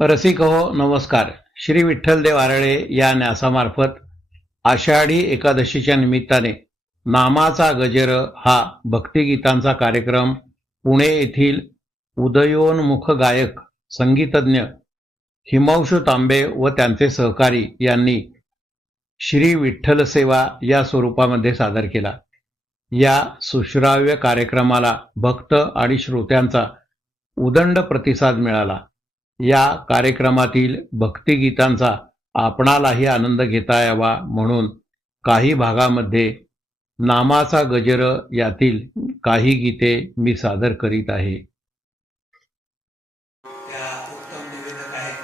रसिक हो नमस्कार. श्री विठ्ठलदेव आरळे या न्यासामार्फत आषाढी एकादशीच्या निमित्ताने नामाचा गजर हा भक्तिगीतांचा कार्यक्रम पुणे येथील उदयोन्मुख गायक संगीतज्ञ हिमांशू तांबे व त्यांचे सहकारी यांनी श्री विठ्ठल सेवा या स्वरूपामध्ये सादर केला. या सुश्राव्य कार्यक्रमाला भक्त आणि श्रोत्यांचा उदंड प्रतिसाद मिळाला. या कार्यक्रमातील भक्तिगीतांचा आपणालाही आनंद घेता यावा म्हणून काही भागामध्ये नामाचा गजर यातील काही गीते मी सादर करीत आहे. त्या उत्तम निवेदक आहेत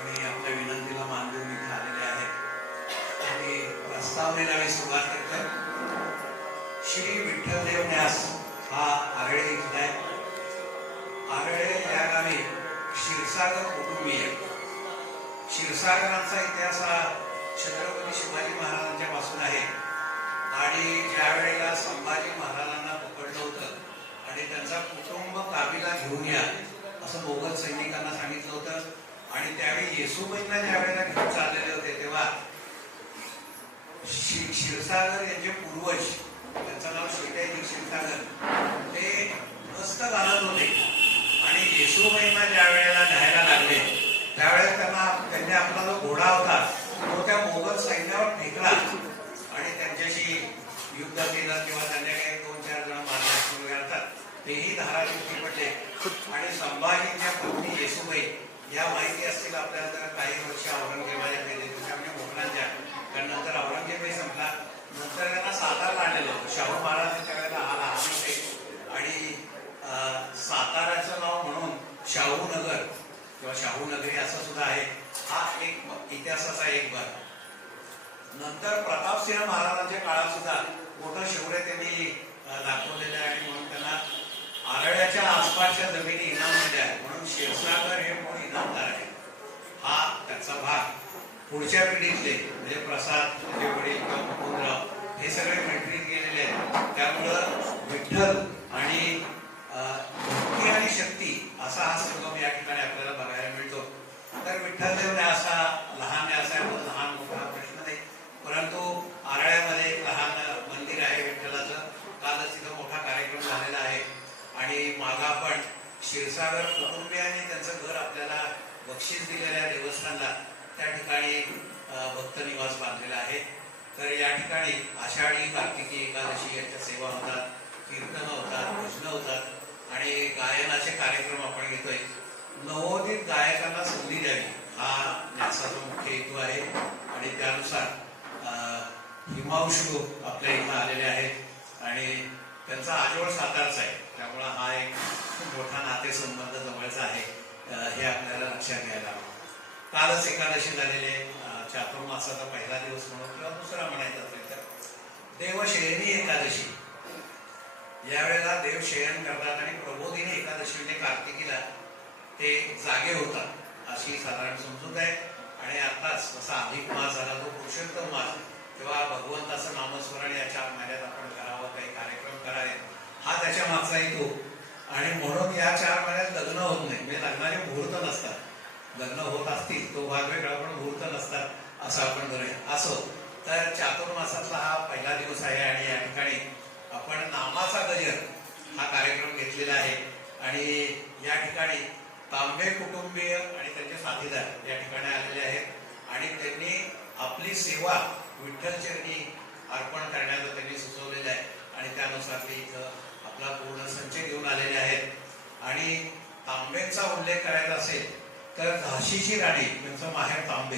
आणि आपल्या विनंतीला मान देऊन इथे आलेले आहेत आणि प्रस्तावनेला मी सुरुवात करतोय. श्री विठ्ठलदेव न्यास हा आरळे इथला आहे. आरळे या गावी क्षीरसागर कुटुंबीय. क्षीरसागरांचा इतिहास हा छत्रपती शिवाजी महाराजांच्या पासून आहे आणि ज्या वेळेला संभाजी महाराजांना पकडलं होतं आणि त्यांचा कुटुंब काबीला घेऊन या असं मोगल सैनिकांना सांगितलं होतं आणि त्यावेळी येसूबाईंना ज्या वेळेला घेऊन चाललेले होते तेव्हा क्षीरसागर यांचे पूर्वज, त्यांचं नाव शेट्याजी क्षीरसागर, ते मस्त घालत होते आणि येसूबाईंना ज्या वेळेला न्यायला लागले त्यावेळेस त्यांनी आपला जो घोडा होता तो त्या मोगल सैन्यावर फेकला आणि त्यांच्याशी युद्ध केलं किंवा त्यांनी काही 2-4 जण मारले वगैरे तेही धारातीर्थी पडले आणि संभाजींच्या पत्नी येसूबाई या माहिती असतील आपल्याला तर काही वर्ष औरंगजेबाच्या केले त्यामुळे मोगलांच्या, कारण नंतर औरंगजेबही संपला. नंतर त्यांना सातारा आणलेलं होतं. शाहू महाराजांच्या वेळेला हा लहान होते आणि साताराचं नाव म्हणून शाहूनगर किंवा शाहूनगरी असं सुद्धा आहे. हा एक इतिहासाचा एक भाग. नंतर प्रतापसिंह महाराजांच्या काळात सुद्धा मोठं शौर्य त्यांनी दाखवलेलं आहे आणि म्हणून त्यांना आरळ्याच्या आसपासच्या जमिनी इनाम दिल्या आहेत म्हणून क्षीरसागर हे मूळ इनामदार आहे. हा त्याचा भाग. पुढच्या पिढीतले म्हणजे प्रसाद, म्हणजे वडील किंवा मुकुंदराव हे सगळे मिलिटरीत गेलेले आहेत. त्यामुळं विठ्ठल आणि भक्ती आणि शक्ती असा हा संगम या ठिकाणी आपल्याला बघायला मिळतो. तर विठ्ठलदेव न्यासा लहान न्यासा लहान मोठा प्रश्न नाही, परंतु आरळ्यामध्ये एक लहान मंदिर आहे विठ्ठलाचं. कालच तिथं मोठा कार्यक्रम झालेला आहे आणि मागा पण क्षीरसागर कुटुंबियांनी त्यांचं घर आपल्याला बक्षीस दिलेल्या देवस्थानला त्या ठिकाणी भक्त निवास बांधलेला आहे. तर या ठिकाणी आषाढी कार्तिकी एकादशी यांच्या सेवा होतात, कीर्तन होतात, भजनं होतात आणि गायनाचे कार्यक्रम आपण घेतोय. नवोदित गायकांना संधी द्यावी हा न्यासाचा मुख्य हेतू आहे आणि त्यानुसार हिमांशू आपल्या इथं आलेले आहेत आणि त्यांचा आजोळ सातारचा आहे, त्यामुळे हा एक मोठा नातेसंबंध जवळचा आहे हे आपल्याला लक्षात घ्यायला हवं. कालच एकादशी झालेली आहे. चातुर्मासाचा पहिला दिवस म्हणून किंवा दुसरा म्हणायचा असेल तर देवशयनी एकादशी. यावेळेला देव शयन करतात आणि प्रबोधिनी एकादशी म्हणजे कार्तिकीला ते जागे होतात अशी साधारण समजूत आहे. आणि आताच जसा अधिक मास झाला तो पुरुषोत्तम मास, तेव्हा भगवंताचं नामस्मरण या 4 महिन्यात आपण करावं, काही कार्यक्रम करावे हा त्याच्या मागचा हेतू. आणि म्हणून या 4 महिन्यात लग्न होत नाही, म्हणजे लग्नाचे मुहूर्त नसतात. लग्न होत असतील तो भाग वेगळा पण मुहूर्त नसतात असं आपण करूया. असो तर चातुर्मासातला हा पहिला दिवस आहे आणि या ठिकाणी आपण नामाचा गजर हा कार्यक्रम घेतलेला आहे आणि या ठिकाणी तांबे कुटुंबीय आणि त्यांचे साथीदार या ठिकाणी आलेले आहेत आणि त्यांनी आपली सेवा विठ्ठलचरणी अर्पण करण्याचं त्यांनी सुचवलेलं आहे आणि त्यानुसार ते इथं आपला पूर्ण संच घेऊन आलेले आहेत. आणि तांबेंचा उल्लेख करायचा असेल तर झाशीची राणी त्यांचं माहेर तांबे,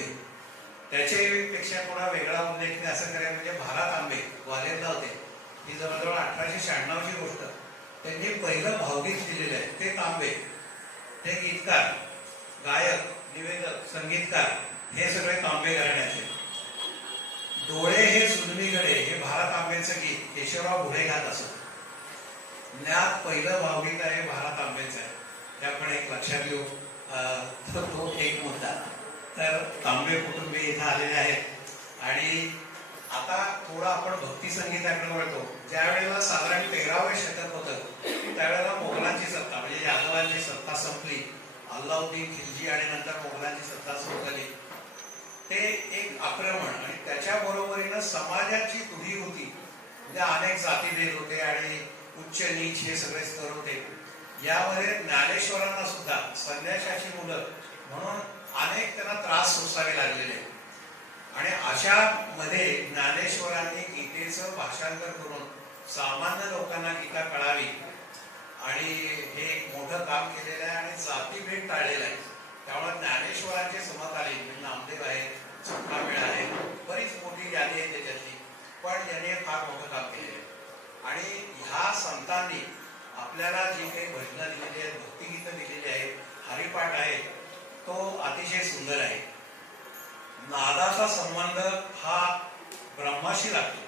त्याच्यापेक्षा थोडा वेगळा उल्लेख नाही असं करायचं म्हणजे भारा तांबे ग्वाल्हेरला होते. ही जवळजवळ 1896ची गोष्ट. त्यांनी पहिलं भावगीत दिलेलं आहे ते तांबे. ते गीतकार, गायक, निवेदक, संगीतकार हे सगळे तांबे घराण्याचे. डोळे हे सुजमीगडे हे भारा तांबेंचं गीत केशवराव घोडे घात असत. ज्ञात पहिलं भावगीत आहे भारा तांबेंचं आहे, ते आपण एक लक्षात घेऊ. तो एक मुद्दा. तर तांबे कुटुंबी इथं आलेले आहेत आणि आता थोडं आपण भक्ती संगीताकडे वळतो. ज्या वेळेला साधारण 13वे शतक होतं त्यावेळेला मोगलांची सत्ता म्हणजे यादवांची सत्ता संपली अल्लाउद्दीन खिलजी आणि नंतर मोगलांची सत्ता सुरू झाली, ते एक आक्रमण आणि त्याच्या बरोबरीनं समाजाची दुरी होती. म्हणजे अनेक जातीभेद होते आणि उच्च नीच हे सगळे स्तर होते. यामध्ये ज्ञानेश्वरांना सुद्धा संन्याशाची मुलं म्हणून अनेक त्यांना त्रास सोसावे लागलेले. आणि अशा मध्ये ज्ञानेश्वरांनी गीतेचं भाषांतर करून सामान्य लोकांना गीता कळावी आणि हे एक मोठं काम केलेलं आहे आणि जातीभेद टाळलेला आहे. त्यामुळे ज्ञानेश्वरांचे समकालीन नामदेव आहे, चुकामेळ आहे, बरीच मोठी यादी आहे त्याच्यातली, पण यांनी फार मोठं काम केलेलं आहे. आणि ह्या संतांनी आपल्याला जी काही भजनं दिलेली आहेत, भक्तिगीतं दिलेली आहेत, हरिपाठ आहे, तो अतिशय सुंदर आहे. नादाचा संबंध हा ब्रह्माशी लागतो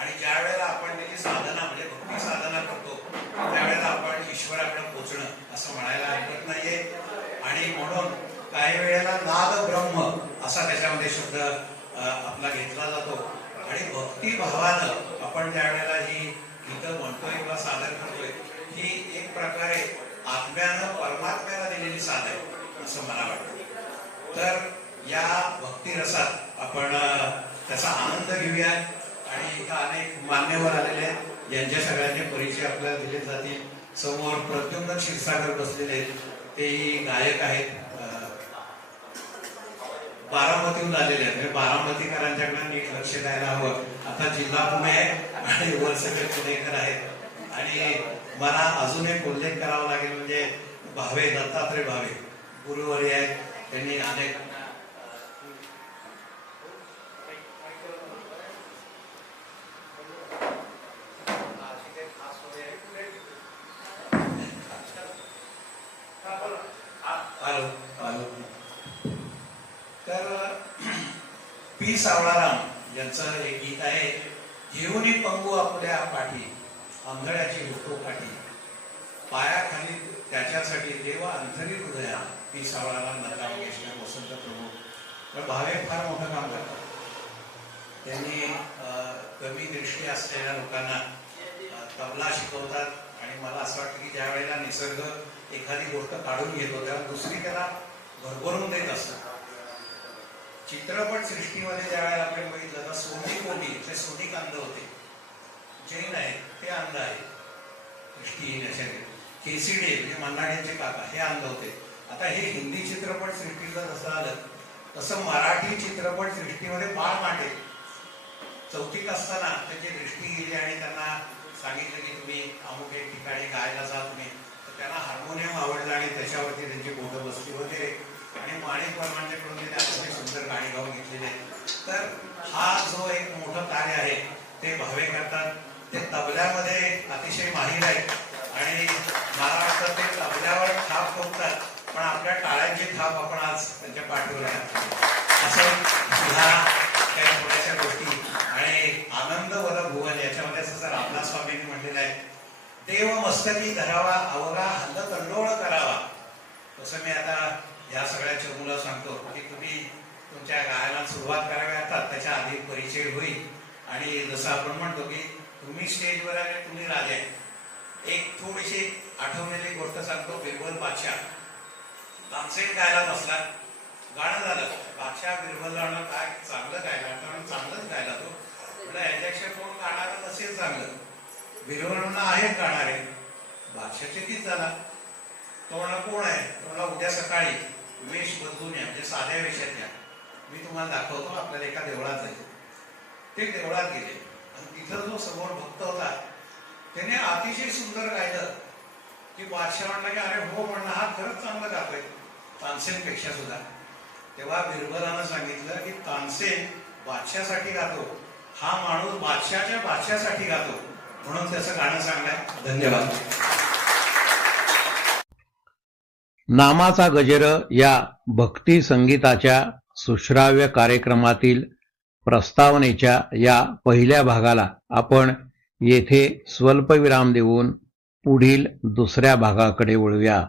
आणि ज्या वेळेला आपण त्याची साधना म्हणजे भक्ती साधना करतो त्यावेळेला आपण ईश्वराकडे पोचणं असं म्हणायला हरकत नाहीये. आणि म्हणून काही वेळेला नाद ब्रह्म असा त्याच्यामध्ये शब्द आपला घेतला जातो. आणि भक्तिभावानं आपण ज्या वेळेला ही गीतं म्हणतोय किंवा सादर करतोय, ही एक प्रकारे आत्म्यानं परमात्म्याला दिलेली साथ आहे असं मला वाटतं. तर या भक्तिरसात आपण त्याचा आनंद घेऊया. आणि इथं अनेक मान्यवर आलेले आहेत, यांच्या सगळ्यांचे परिचय आपल्याला दिले जातील. समोर प्रद्युम्न क्षीरसागर बसलेले आहेत, तेही गायक आहेत, बारामतीहून आलेले आहेत. म्हणजे बारामतीकरांच्याकडे नीट लक्ष द्यायला हवं. आता जिल्हा पुणे आहे आणि वर सगळे पुणेकर आहेत. आणि मला अजून एक उल्लेख करावा लागेल म्हणजे भावे, दत्तात्रय भावे गुरुवारी आहेत. त्यांनी अनेक तर पी सावळाराम यांचं हे गीत आहे, घेऊनी पंगू आपल्या पाठी, आंधळ्याची होतो काठी, पायाखाली त्याच्यासाठी देवा अंतरी हृदया. पी सावळाराम, लता मंगेशकर, वसंत प्रभू. तर भावे फार मोठं काम करतात. त्यांनी कमी दृष्टी असलेल्या लोकांना तबला शिकवतात. आणि मला असं वाटतं की ज्या वेळेला निसर्ग एखादी गोष्ट काढून घेतो तेव्हा दुसरी त्याला भरभरून देत असतो. चित्रपट सृष्टीमध्ये ज्या वेळेला आपण बघितलं तर सोनी कोंडी ते सोनिक अंध होते, जैन आहेत ते अंध आहे दृष्टीहीन याच्याकडे. केसीडे म्हणजे मन्नाड्यांचे काका हे अंध होते. आता हे हिंदी चित्रपट सृष्टीचं जसं आलं तसं मराठी चित्रपट सृष्टीमध्ये बाळ मांडे चौथीत असताना त्याची दृष्टी गेली आणि त्यांना सांगितलं की तुम्ही अमुक एक ठिकाणी गायला जा तुम्ही. तर त्यांना हार्मोनियम आवडलं आणि त्याच्यावरती त्यांची बोटं बसली वगैरे. आणि माणिक वर्मांच्याकडून ते त्यामध्ये सुंदर गाणी गाऊन घेतलेले. तर हा जो एक मोठं कार्य आहे ते भावे करतात. ते तबल्यामध्ये अतिशय माहीर आहेत आणि मला वाटतं ते तबल्यावर थाप ठोकतात पण आपल्या टाळ्यांची थाप आपण आज त्यांच्या पाठीवर असं ह्या काही थोड्याशा गोष्टी. आणि आनंद वर भुवन याच्यामध्ये जसं रामदास स्वामींनी म्हटलेलं आहे, देव मस्तकी धरावा अवघा हल्ल कंडोळ करावा. तसं मी आता या सगळ्या चमूला सांगतो की तुम्ही तुमच्या गायनाला सुरुवात करावी. आता त्याच्या आधी परिचय होईल. आणि जसं आपण म्हणतो की तुम्ही स्टेजवर आले, तुम्ही राजा आहे. एक थोडीशी आठवलेली गोष्ट सांगतो. बिरबल बादशाह तानसेन गायला बसला, गाणं झालं. बादशाह बिरबलानं काय चांगलं गायला, कारण चांगलंच गायला तो. म्हणजे याच्यापेक्षा कोण गाणारं नसेल चांगलं. बिरबलांना आहेत गाणारे. बादशाह चकित झाला. तो म्हणला कोण आहे? तो म्हणला उद्या सकाळी वेश बदलून या, म्हणजे साध्या वेशात या, मी तुम्हाला दाखवतो. आपल्याला एका देवळात जायचं. ते देवळात गेले आणि तिथं जो समोर भक्त होता त्याने अतिशय सुंदर गायलं की बादशाह म्हणला की अरे हो म्हणला हा खरंच चांगलं गातोय तानसेन पेक्षा सुद्धा. तेव्हा बिरबलानं सांगितलं की तानसेन बादशाहसाठी गातो, हा माणूस बादशाहच्या बादशाहसाठी गातो, म्हणून त्याचं गाणं सांगलंय. धन्यवाद. नामाचा गजर या भक्ती संगीताच्या सुश्राव्य कार्यक्रमातील प्रस्तावनेच्या या पहिल्या भागाला आपण येथे स्वल्पविराम देऊन पुढील दुसऱ्या भागाकडे वळूया.